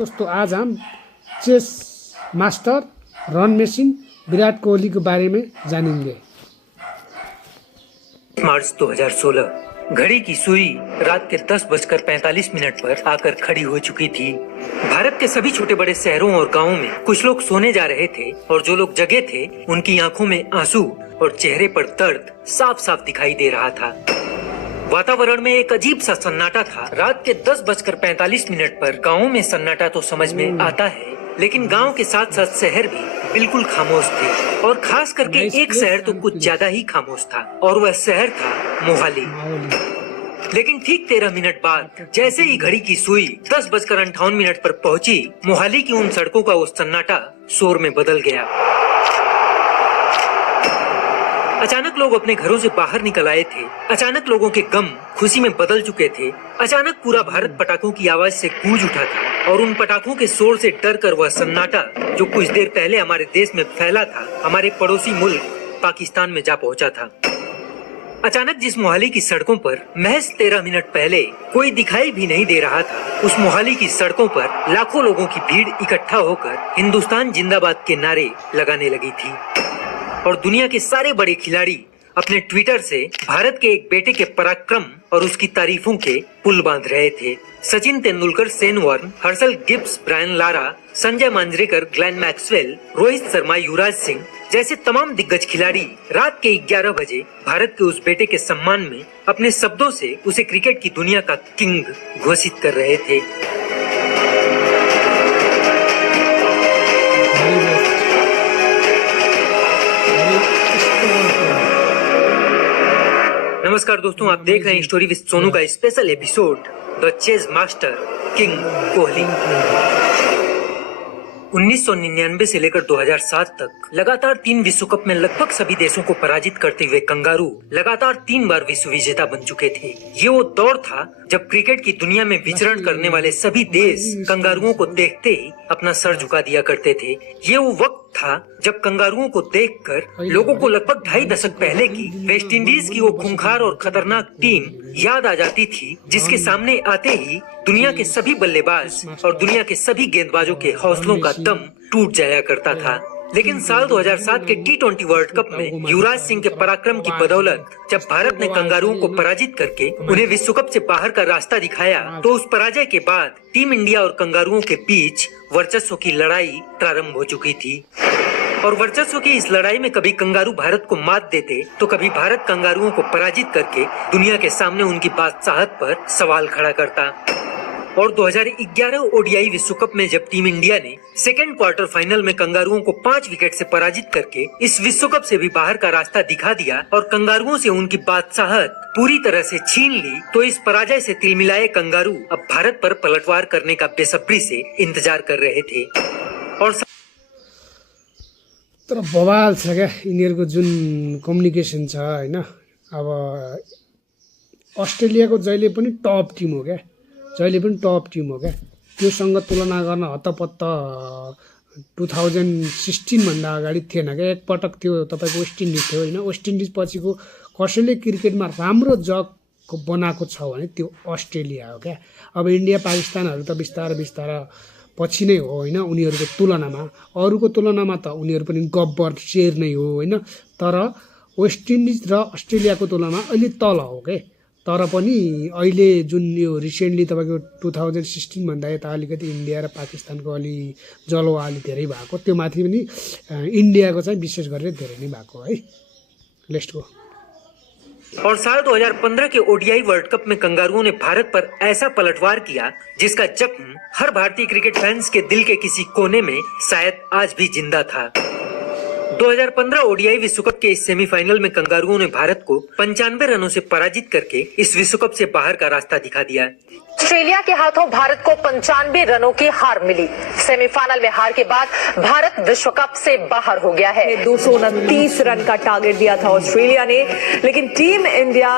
दोस्तों आज हम chase master run machine Virat Kohli के बारे में जानेंगे। मार्च 2016 घड़ी की सुई रात के 10:45 पर आकर खड़ी हो चुकी थी। भारत के सभी छोटे बड़े शहरों और गांवों में कुछ लोग सोने जा रहे थे और जो लोग जगे थे उनकी आंखों में आंसू और चेहरे पर दर्द साफ साफ दिखाई दे रहा था। वातावरण में एक अजीब सा सन्नाटा था। रात के 10:45 पर गाँव में सन्नाटा तो समझ में आता है, लेकिन गांव के साथ साथ शहर भी बिल्कुल खामोश थे और खास करके एक शहर तो कुछ ज्यादा ही खामोश था और वह शहर था मोहाली। लेकिन ठीक 13 मिनट बाद जैसे ही घड़ी की सुई 10:58 पर पहुंची, मोहाली की उन सड़कों का वो सन्नाटा शोर में बदल गया। अचानक लोग अपने घरों से बाहर निकल आए थे। अचानक लोगों के गम खुशी में बदल चुके थे। अचानक पूरा भारत पटाखों की आवाज से गूंज उठा था और उन पटाखों के शोर से डर कर वह सन्नाटा जो कुछ देर पहले हमारे देश में फैला था, हमारे पड़ोसी मुल्क पाकिस्तान में जा पहुंचा था। अचानक जिस मोहाली की सड़कों पर महज 13 मिनट पहले कोई दिखाई भी नहीं दे रहा था, उस मोहाली की सड़कों पर लाखों लोगों की भीड़ इकट्ठा होकर हिंदुस्तान जिंदाबाद के नारे लगाने लगी थी और दुनिया के सारे बड़े खिलाड़ी अपने ट्विटर से भारत के एक बेटे के पराक्रम और उसकी तारीफों के पुल बांध रहे थे। Sachin Tendulkar, Shane Warne, Herschelle Gibbs, Brian Lara, Sanjay Manjrekar, Glenn Maxwell, Rohit Sharma, Yuvraj Singh जैसे तमाम दिग्गज खिलाड़ी रात के 11 बजे भारत के उस बेटे के सम्मान में अपने शब्दों से उसे क्रिकेट की दुनिया का किंग घोषित कर रहे थे। नमस्कार दोस्तों, आप देख रहे हैं स्टोरी विद सोनू का special episode the chase master king Kohli. 1999 से लेकर 2007 तक लगातार 3 विश्व कप में लगभग सभी देशों को पराजित करते हुए कंगारू लगातार 3 बार विश्व विजेता बन चुके थे। ये वो दौर था जब क्रिकेट की दुनिया में विचरण करने वाले सभी देश कंगारुओं को देखते ही अपना सर झुका दिया करते थे। ये वो वक्त था जब कंगारुओं को देखकर लोगों को लगभग 2.5 दशक पहले की वेस्ट इंडीज की वो खूंखार और खतरनाक टीम याद आ जाती थी, जिसके सामने आते ही दुनिया के सभी बल्लेबाज और दुनिया के सभी गेंदबाजों के हौसलों का दम टूट जाया करता था। लेकिन साल 2007 के T20 वर्ल्ड कप में युवराज सिंह के पराक्रम की बदौलत जब भारत ने कंगारुओं को पराजित करके उन्हें विश्व कप से बाहर का रास्ता दिखाया, तो उस पराजय के बाद टीम इंडिया और कंगारुओं के बीच वर्चस्व की लड़ाई प्रारंभ हो चुकी थी और वर्चस्व की इस लड़ाई में कभी कंगारू भारत को मात देते तो कभी भारत कंगारुओं को पराजित करके दुनिया के सामने उनकी बादशाहत पर सवाल खड़ा करता। और 2011 ओडीआई विश्व कप में जब टीम इंडिया ने सेकेंड क्वार्टर फाइनल में कंगारुओं को 5 विकेट से पराजित करके इस विश्व कप से भी बाहर का रास्ता दिखा दिया और कंगारुओं से उनकी बादशाहत पूरी तरह से छीन ली, तो इस पराजय से तिलमिलाए कंगारू अब भारत पर पलटवार करने का बेसब्री से इंतजार कर रहे थे। और तर बवाल छ क्या यिनीहरूको जुन कम्युनिकेसन छ हैन। अब अस्ट्रेलियाको जहिले पनि टप टिम हो क्या, जहिले पनि टप टिम हो क्या। त्योसँग तुलना गर्न हतपत्त 2016 भन्दा अगाडि थिएन क्या। एकपटक थियो तपाईँको वेस्ट इन्डिज थियो होइन। वेस्ट इन्डिज पछिको कसैले क्रिकेटमा राम्रो जग बनाएको छ भने त्यो अस्ट्रेलिया हो क्या। अब इन्डिया पाकिस्तानहरू त बिस्तारै पछि नै हो होइन। उनीहरूको तुलनामा अरूको तुलनामा त उनीहरू पनि गब्बर शेर नै हो होइन। तर वेस्ट इन्डिज र अस्ट्रेलियाको तुलनामा अहिले तल हो क्या। तर पनि अहिले जुन यो रिसेन्टली तपाईँको 2016 भन्दा यता अलिकति इन्डिया र पाकिस्तानको अलि जलो अलि धेरै भएको, त्यो माथि पनि इन्डियाको चाहिँ विशेष गरेर धेरै नै भएको है। Let's go. और साल 2015 के ओडीआई वर्ल्ड कप में कंगारुओं ने भारत पर ऐसा पलटवार किया जिसका जख्म हर भारतीय क्रिकेट फैंस के दिल के किसी कोने में शायद आज भी जिंदा था। 2015 ओडीआई विश्व कप के इस सेमीफाइनल में कंगारुओं ने भारत को 95 रनों से पराजित करके इस विश्व कप से बाहर का रास्ता दिखा दिया। ऑस्ट्रेलिया के हाथों भारत को 95 रनों की हार मिली। सेमीफाइनल में हार के बाद भारत विश्व कप से बाहर हो गया है। 229 रन का टारगेट दिया था ऑस्ट्रेलिया ने, लेकिन टीम इंडिया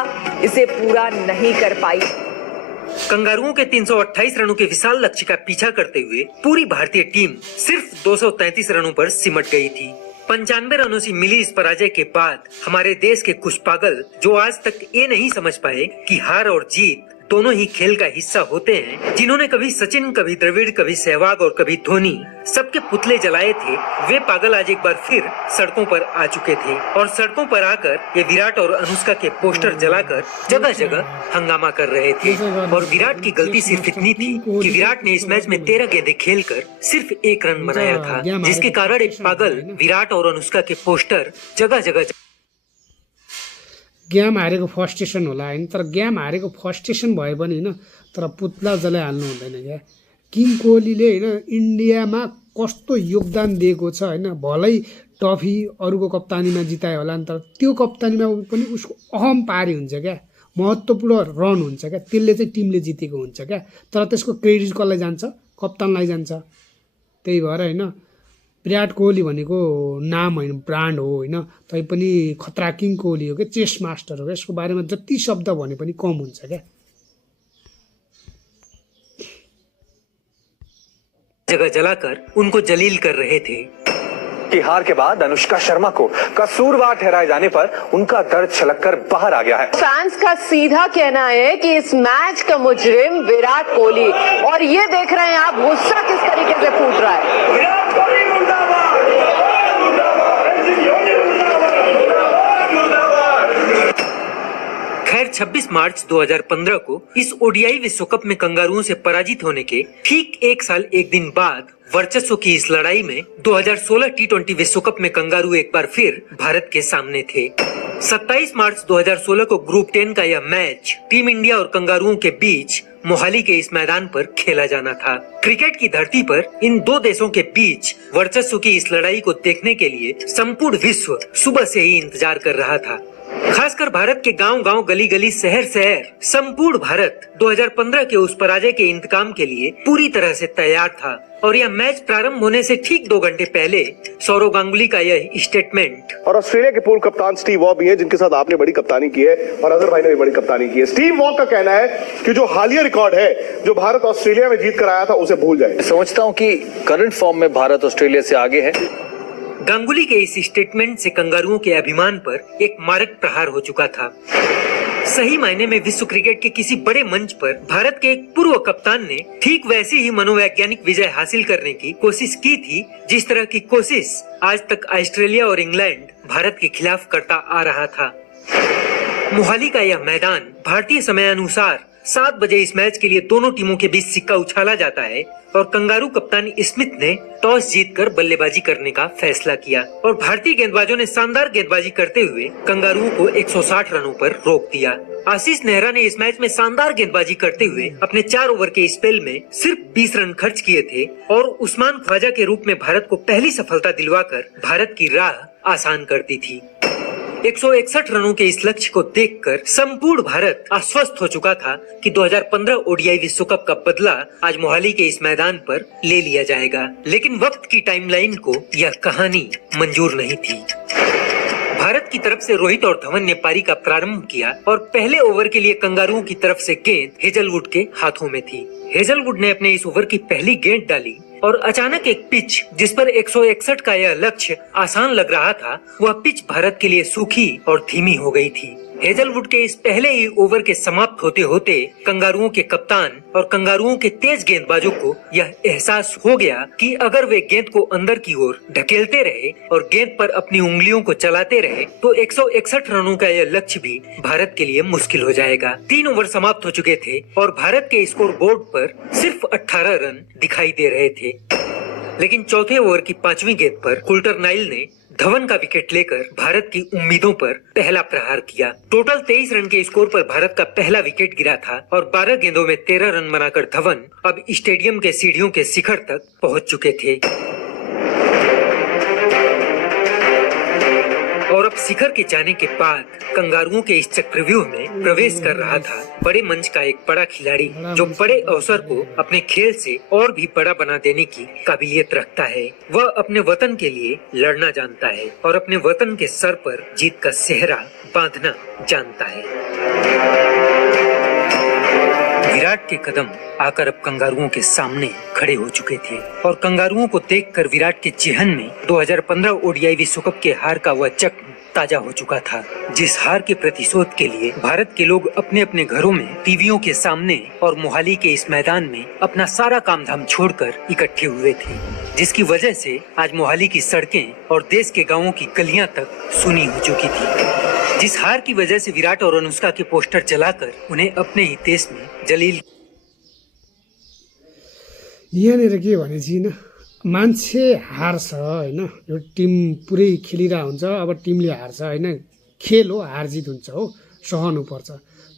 इसे पूरा नहीं कर पाई। कंगारुओं के 328 रनों के विशाल लक्ष्य का पीछा करते हुए पूरी भारतीय टीम सिर्फ 233 रनों पर सिमट गई थी। 95 रनों से मिली इस पराजय के बाद हमारे देश के कुछ पागल जो आज तक ये नहीं समझ पाए कि हार और जीत दोनों ही खेल का हिस्सा होते हैं, जिन्होंने कभी सचिन, कभी द्रविड़, कभी सहवाग और कभी धोनी सबके पुतले जलाए थे, वे पागल आज एक बार फिर सड़कों पर आ चुके थे। और सड़कों पर आकर ये विराट और अनुष्का के पोस्टर जलाकर जगह जगह हंगामा कर रहे थे। और विराट की गलती सिर्फ इतनी थी कि विराट ने इस मैच में 13 गेंदें खेलकर सिर्फ 1 रन बनाया था, जिसके कारण एक पागल विराट और अनुष्का के पोस्टर जगह जगह गेम हारेको फ्रस्ट्रेसन होला होइन, तर गेम हारेको फ्रस्ट्रेसन भए पनि होइन, तर पुतला जलाइहाल्नु हुँदैन क्या। किङ कोहलीले होइन इन्डियामा कस्तो योगदान दिएको छ होइन, भलै ट्रफी अरूको कप्तानीमा जितायो होला नि, तर त्यो कप्तानीमा पनि उसको अहम पारी हुन्छ क्या, महत्त्वपूर्ण रन हुन्छ क्या, त्यसले चाहिँ टिमले जितेको हुन्छ क्या। तर त्यसको क्रेडिट कसलाई जान्छ? कप्तानलाई जान्छ। त्यही भएर होइन विराट कोहली भनेको नाम होइन, ब्रान्ड हो होइन, तैपनि खतरा किङ कोहली हो क्या, चेस मास्टर हो क्या। यसको बारेमा जति शब्द भने पनि कम हुन्छ क्या। जगह जलाकर उनको जलील कर रहे थे कि हार के बाद अनुष्का शर्मा को कसूरवार ठहराए जाने पर उनका दर्द छलककर बाहर आ गया है। फैंस का सीधा कहना है कि इस मैच का मुजरिम विराट कोहली, और ये देख रहे हैं आप गुस्सा किस तरीके से फूट रहा है। खैर 26 मार्च 2015 को इस ओडीआई विश्व कप में कंगारुओं से पराजित होने के ठीक 1 साल 1 दिन बाद वर्चस्व की इस लड़ाई में 2016 टी20 विश्व कप में कंगारू एक बार फिर भारत के सामने थे। 27 मार्च 2016 को ग्रुप 10 का यह मैच टीम इंडिया और कंगारुओं के बीच मोहाली के इस मैदान पर खेला जाना था। क्रिकेट की धरती पर इन दो देशों के बीच वर्चस्व की इस लड़ाई को देखने के लिए संपूर्ण विश्व सुबह से ही इंतजार कर रहा था। खासकर भारत के गांव-गांव, गली-गली, शहर-शहर, संपूर्ण भारत 2015 के उस पराजय के इंतकाम के लिए पूरी तरह से तैयार था। और यह मैच प्रारंभ होने से ठीक 2 घंटे पहले सौरव गांगुली का यह स्टेटमेंट। और ऑस्ट्रेलिया के पूर्व कप्तान स्टीव वॉ भी है, जिनके साथ आपने बड़ी कप्तानी की है और अजहर भाई ने भी बड़ी कप्तानी की है। स्टीव वॉ का कहना है कि जो हालिया रिकॉर्ड है जो भारत ऑस्ट्रेलिया में जीत कर आया था उसे भूल जाए। समझता हूं कि करंट फॉर्म में भारत ऑस्ट्रेलिया से आगे है। गांगुली के इस स्टेटमेंट से कंगारुओं के अभिमान पर एक मारक प्रहार हो चुका था। सही मायने में विश्व क्रिकेट के किसी बड़े मंच पर भारत के एक पूर्व कप्तान ने ठीक वैसी ही मनोवैज्ञानिक विजय हासिल करने की कोशिश की थी, जिस तरह की कोशिश आज तक ऑस्ट्रेलिया और इंग्लैंड भारत के खिलाफ करता आ रहा था। मोहाली का यह मैदान भारतीय समय अनुसार 7 बजे इस मैच के लिए दोनों टीमों के बीच सिक्का उछाला जाता है और कंगारू कप्तान स्मिथ ने टॉस जीतकर बल्लेबाजी करने का फैसला किया और भारतीय गेंदबाजों ने शानदार गेंदबाजी करते हुए कंगारुओं को 160 रनों पर रोक दिया। आशीष नेहरा ने इस मैच में शानदार गेंदबाजी करते हुए अपने 4 ओवर के स्पेल में सिर्फ 20 रन खर्च किए थे और उस्मान ख्वाजा के रूप में भारत को पहली सफलता दिलवाकर भारत की राह आसान कर दी थी। 161 रनों के इस लक्ष्य को देखकर संपूर्ण भारत आश्वस्त हो चुका था कि 2015 ओडीआई विश्व कप का बदला आज मोहाली के इस मैदान पर ले लिया जाएगा। लेकिन वक्त की टाइमलाइन को यह कहानी मंजूर नहीं थी। भारत की तरफ से रोहित और धवन ने पारी का प्रारंभ किया और पहले ओवर के लिए कंगारुओं की तरफ से गेंद हेजलवुड के हाथों में थी। हेजलवुड ने अपने इस ओवर की पहली गेंद डाली और अचानक एक पिच जिस पर 161 का यह लक्ष्य आसान लग रहा था, वह पिच भारत के लिए सूखी और धीमी हो गई थी। हेजलवुड के इस पहले ही ओवर के समाप्त होते होते कंगारुओं के कप्तान और कंगारुओं के तेज गेंदबाजों को यह एहसास हो गया कि अगर वे गेंद को अंदर की ओर ढकेलते रहे और गेंद पर अपनी उंगलियों को चलाते रहे तो 161 रनों का यह लक्ष्य भी भारत के लिए मुश्किल हो जाएगा। 3 ओवर समाप्त हो चुके थे और भारत के स्कोर बोर्ड पर सिर्फ 18 रन दिखाई दे रहे थे। लेकिन चौथे ओवर की 5वीं गेंद पर कुल्टर नाइल ने धवन का विकेट लेकर भारत की उम्मीदों पर पहला प्रहार किया। टोटल 23 रन के स्कोर पर भारत का पहला विकेट गिरा था और 12 गेंदों में 13 रन बनाकर धवन अब स्टेडियम के सीढ़ियों के शिखर तक पहुंच चुके थे और अब शिखर के जाने के बाद कंगारुओं के इस चक्रव्यूह में प्रवेश कर रहा था बड़े मंच का एक बड़ा खिलाड़ी जो बड़े अवसर को अपने खेल से और भी बड़ा बना देने की काबिलियत रखता है। वह अपने वतन के लिए लड़ना जानता है और अपने वतन के सर पर जीत का सेहरा बांधना जानता है। विराट के कदम आकर अब कंगारुओं के सामने खड़े हो चुके थे और कंगारुओं को देखकर विराट के चिहन में 2015 ओडीआई विश्व कप के हार का वह जख्म ताजा हो चुका था। जिस हार के प्रतिशोध के लिए भारत के लोग अपने अपने घरों में, टीवियों के सामने और मोहाली के इस मैदान में अपना सारा काम धाम छोड़कर इकट्ठे हुए थे, जिसकी वजह से आज मोहाली की सड़कें और देश के गांवों की गलियां तक सुनी हो चुकी थी। जिस हार की वजह से विराट और अनुष्का के पोस्टर जलाकर उन्हें अपने ही देश में जलील। यहाँनिर के भनेपछि होइन, मान्छे हार्छ होइन, यो टिम पुरै खेलिरहेको हुन्छ, अब टिमले हार्छ होइन, खेल हो, हार जित हुन्छ हो, सहनुपर्छ।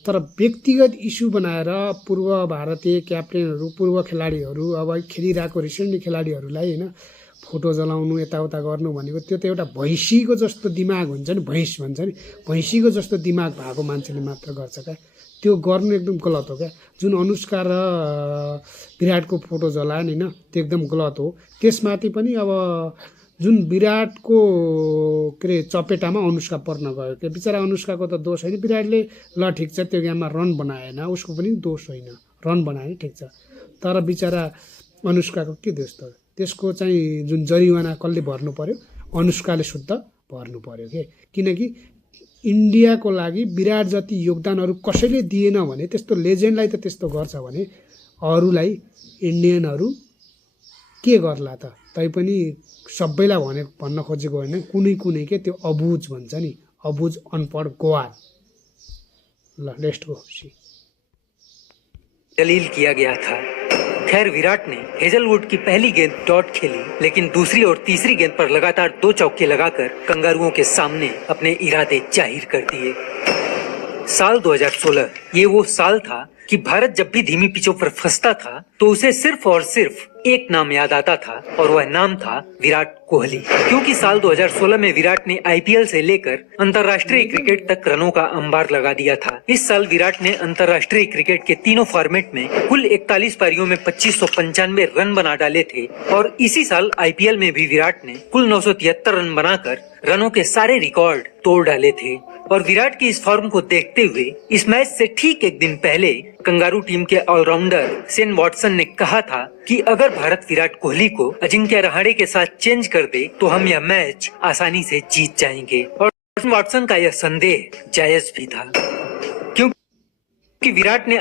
तर व्यक्तिगत इस्यु बनाएर पूर्व भारतीय क्याप्टेनहरू, पूर्व खेलाडीहरू, अब खेलिरहेको रिसेन्टली खेलाडीहरूलाई होइन फोटो जलाउनु, यताउता गर्नु भनेको त्यो त एउटा भैँसीको जस्तो दिमाग हुन्छ नि, भैँस भन्छ नि, भैँसीको जस्तो दिमाग भएको मान्छेले मात्र गर्छ क्या। त्यो गर्नु एकदम गलत हो क्या। जुन अनुष्का र विराटको फोटो जलायो नि होइन, त्यो एकदम गलत हो। त्यसमाथि पनि अब जुन विराटको के अरे चपेटामा अनुष्का पर्न गयो क्या। बिचरा अनुष्काको त दोष होइन, विराटले ल ठिक छ त्यो गेममा रन बनाएन, उसको पनि दोष होइन, रन बनायो नि ठिक छ, तर बिचरा अनुष्काको के दोष त? त्यसको चाहिँ जुन जरिवाना कसले भर्नु पर्यो? अनुष्काले शुद्ध भर्नु पर्यो के। किनकि इन्डियाको लागि विराट जति योगदानहरू कसैले दिएन भने, त्यस्तो लेजेन्डलाई त त्यस्तो गर्छ भने अरूलाई इन्डियनहरू के गर्ला त? तैपनि सबैलाई भन्न खोजेको होइन, कुनै कुनै के त्यो अबुझ भन्छ नि, अबुझ अनपढ गवार। ल नेक्स्ट गो सी। दलील किया गया था। खैर, विराट ने हेजलवुड की पहली गेंद डॉट खेली, लेकिन दूसरी और तीसरी गेंद पर लगातार 2 चौके लगाकर कंगारुओं के सामने अपने इरादे जाहिर कर दिए। साल 2016 ये वो साल था कि भारत जब भी धीमी पिचों पर फंसता था तो उसे सिर्फ और सिर्फ एक नाम याद आता था, और वह नाम था विराट कोहली। क्योंकि साल 2016 में विराट ने आईपीएल से लेकर अंतर्राष्ट्रीय क्रिकेट तक रनों का अंबार लगा दिया था। इस साल विराट ने अंतर्राष्ट्रीय क्रिकेट के तीनों फॉर्मेट में कुल 41 पारियों में 2595 रन बना डाले थे, और इसी साल आईपीएल में भी विराट ने कुल 973 रन बनाकर रनों के सारे रिकॉर्ड तोड़ डाले थे। और विराट की इस फॉर्म को देखते हुए इस मैच से ठीक एक दिन पहले कंगारू टीम के ऑलराउंडर शेन वॉटसन ने कहा था कि अगर भारत विराट कोहली को अजिंक्य रहाणे के साथ चेंज कर दे तो हम यह मैच आसानी से जीत जाएंगे। और वॉटसन का यह संदेह जायज भी था, क्योंकि विराट ने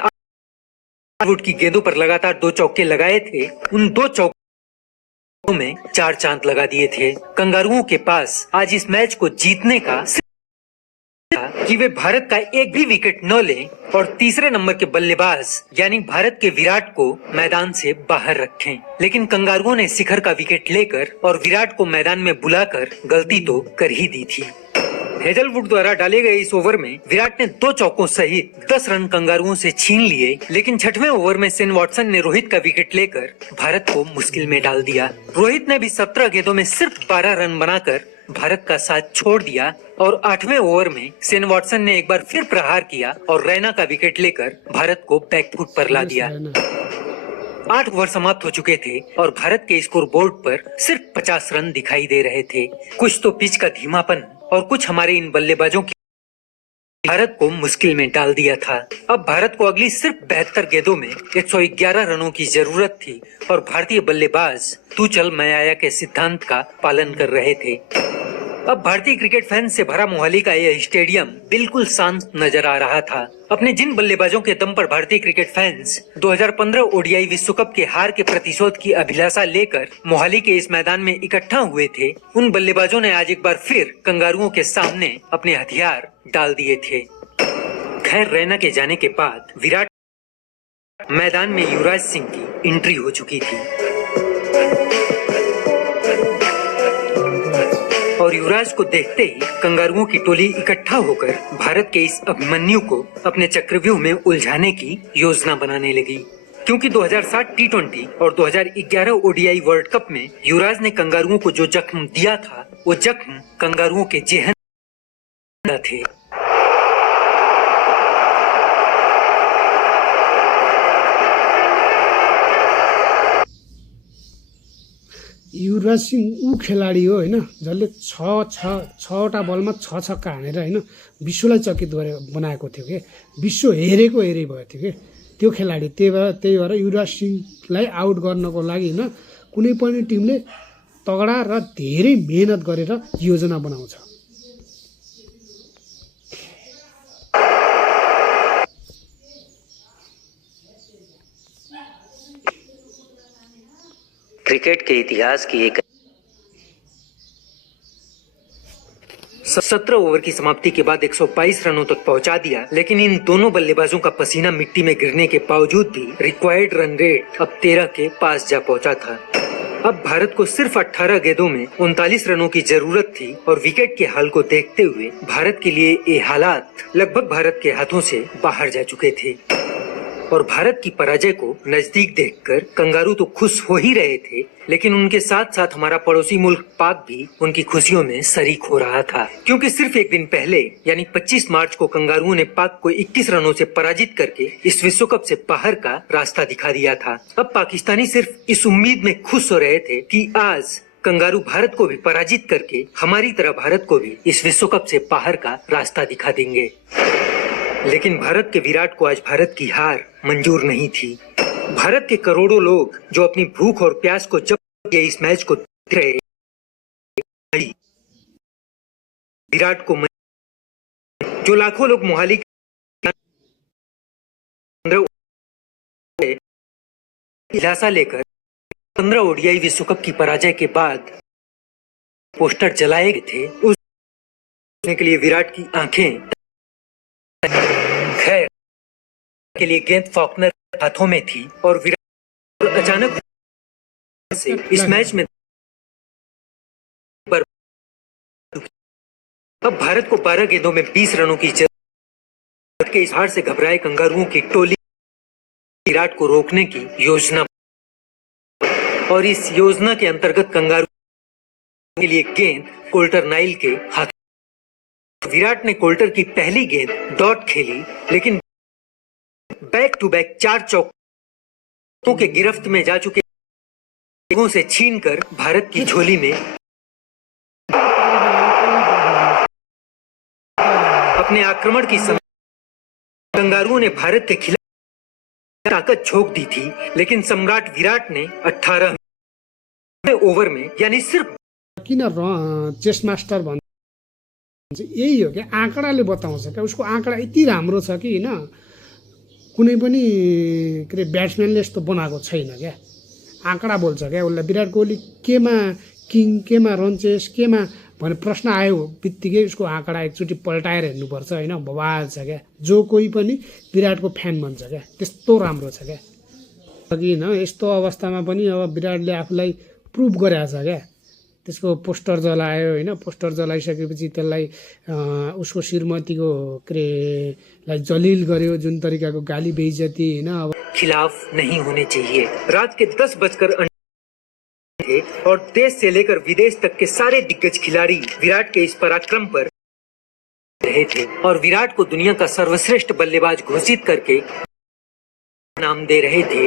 वुड की गेंदों पर लगातार 2 चौके लगाए थे। उन 2 चौकों में 4 चांद लगा दिए थे। कंगारुओं के पास आज इस मैच को जीतने का कि वे भारत का एक भी विकेट न लें और तीसरे नंबर के बल्लेबाज यानी भारत के विराट को मैदान से बाहर रखें। लेकिन कंगारुओं ने शिखर का विकेट लेकर और विराट को मैदान में बुलाकर गलती तो कर ही दी थी। हेजलवुड द्वारा डाले गए इस ओवर में विराट ने 2 चौकों सहित 10 रन कंगारुओं से छीन लिए, लेकिन 6वें ओवर में शेन वॉटसन ने रोहित का विकेट लेकर भारत को मुश्किल में डाल दिया। रोहित ने भी 17 गेंदों में सिर्फ 12 रन बनाकर भारत का साथ छोड़ दिया, और 8वें ओवर में शेन वॉटसन ने एक बार फिर प्रहार किया और रैना का विकेट लेकर भारत को बैकफुट पर ला दिया। 8 ओवर समाप्त हो चुके थे और भारत के स्कोर बोर्ड पर सिर्फ 50 रन दिखाई दे रहे थे। कुछ तो पिच का धीमापन और कुछ हमारे इन बल्लेबाजों की भारत को मुश्किल में डाल दिया था। अब भारत को अगली सिर्फ 72 गेंदों में 111 रनों की जरूरत थी, और भारतीय बल्लेबाज तू चल मैं आया के सिद्धांत का पालन कर रहे थे। अब भारतीय क्रिकेट फैंस से भरा मोहाली का यह स्टेडियम बिल्कुल शांत नजर आ रहा था। अपने जिन बल्लेबाजों के दम पर भारतीय क्रिकेट फैंस 2015 ओडीआई विश्व कप के हार के प्रतिशोध की अभिलाषा लेकर मोहाली के इस मैदान में इकट्ठा हुए थे, उन बल्लेबाजों ने आज एक बार फिर कंगारुओं के सामने अपने हथियार डाल दिए थे। खैर, रैना के जाने के बाद विराट मैदान में युवराज सिंह की एंट्री हो चुकी थी, और युवराज को देखते ही कंगारुओं की टोली इकट्ठा होकर भारत के इस अभिमन्यु को अपने चक्रव्यूह में उलझाने की योजना बनाने लगी। क्योंकि 2007 टी20 और 2011 ओडीआई वर्ल्ड कप में युवराज ने कंगारुओं को जो जख्म दिया था, वो जख्म कंगारुओं के जेहन थे। युवराज सिंह ऊ खेलाडी हो होइन, जसले 6वटा बलमा 6 छक्का हानेर होइन विश्वलाई चकित बनाएको थियो कि विश्व हेरेको हेरे भएको थियो कि त्यो खेलाडी। त्यही भएर युवराज सिंहलाई आउट गर्नको लागि होइन कुनै पनि टिमले तगडा र धेरै मेहनत गरेर योजना बनाउँछ। क्रिकेट के इतिहास की एक 17 ओवर की समाप्ति के बाद 122 रनों तक पहुंचा दिया, लेकिन इन दोनों बल्लेबाजों का पसीना मिट्टी में गिरने के बावजूद भी रिक्वायर्ड रन रेट अब 13 के पास जा पहुंचा था। अब भारत को सिर्फ 18 गेंदों में 39 रनों की जरूरत थी और विकेट के हाल को देखते हुए भारत के लिए ये हालात लगभग भारत के हाथों से बाहर जा चुके थे। और भारत की पराजय को नजदीक देखकर कंगारू तो खुश हो ही रहे थे, लेकिन उनके साथ साथ हमारा पड़ोसी मुल्क पाक भी उनकी खुशियों में शरीक हो रहा था, क्योंकि सिर्फ एक दिन पहले यानी 25 मार्च को कंगारुओं ने पाक को 21 रनों से पराजित करके इस विश्व कप से बाहर का रास्ता दिखा दिया था। अब पाकिस्तानी सिर्फ इस उम्मीद में खुश हो रहे थे कि आज कंगारू भारत को भी पराजित करके हमारी तरह भारत को भी इस विश्व कप से बाहर का रास्ता दिखा देंगे। लेकिन भारत के विराट को आज भारत की हार मंजूर नहीं थी। भारत के करोड़ों लोग जो अपनी भूख और प्यास को जब इस मैच को देख रहे, विराट को जो लाखों लोग मोहाली दिलासा लेकर 15 ओडीआई विश्व कप की पराजय के बाद पोस्टर जलाए गए थे, उसके लिए विराट की आंखें खैर के लिए गेंद फॉकनर हाथों में थी और विराट अचानक से इस मैच में अब भारत को 12 गेंदों में 20 रनों की जरूरत के इस हार से घबराए कंगारुओं की टोली विराट को रोकने की योजना, और इस योजना के अंतर्गत कंगारू के लिए गेंद कोल्टर नाइल के हाथ। विराट ने कोल्टर की पहली गेंद डॉट खेली, लेकिन बैक टू बैक 4 चौकों के गिरफ्त में जा चुके गेंदों से छीनकर भारत की झोली में अपने आक्रमण की कंगारुओं ने भारत के खिलाफ ताकत झोंक दी थी, लेकिन सम्राट विराट ने 18 ओवर में यानी सिर्फ किन चेस मास्टर भन्छ यही हो क्या, आँकडाले बताउँछ क्या। उसको आँकडा यति राम्रो छ कि होइन, कुनै पनि के अरे ब्याट्सम्यानले यस्तो बनाएको छैन क्या। आँकडा बोल्छ क्या उसलाई। विराट कोहली केमा किङ, केमा रन चेस, केमा भन्ने प्रश्न आयो बित्तिकै उसको आँकडा एकचोटि पल्टाएर हेर्नुपर्छ होइन, बवाल छ क्या। जो कोही पनि विराटको फ्यान भन्छ क्या, त्यस्तो राम्रो छ क्या। अघि होइन यस्तो अवस्थामा पनि अब विराटले आफूलाई प्रुभ गरेको छ क्या। त्यसको पोस्टर जलायो होइन, पोस्टर जलाइसकेपछि त्यसलाई उसको श्रीमतीको के अरे जलिल गर्यो, जुन तरिकाको गाली बेइज्जती होइन। अब खिलाफ नहीं होने चाहिए। रात के 10 बजकर थे और देश से लेकर विदेश तक के सारे दिग्गज खिलाड़ी विराट के इस पराक्रम पर रहे थे और विराट को दुनिया का सर्वश्रेष्ठ बल्लेबाज घोषित करके नाम दे रहे थे।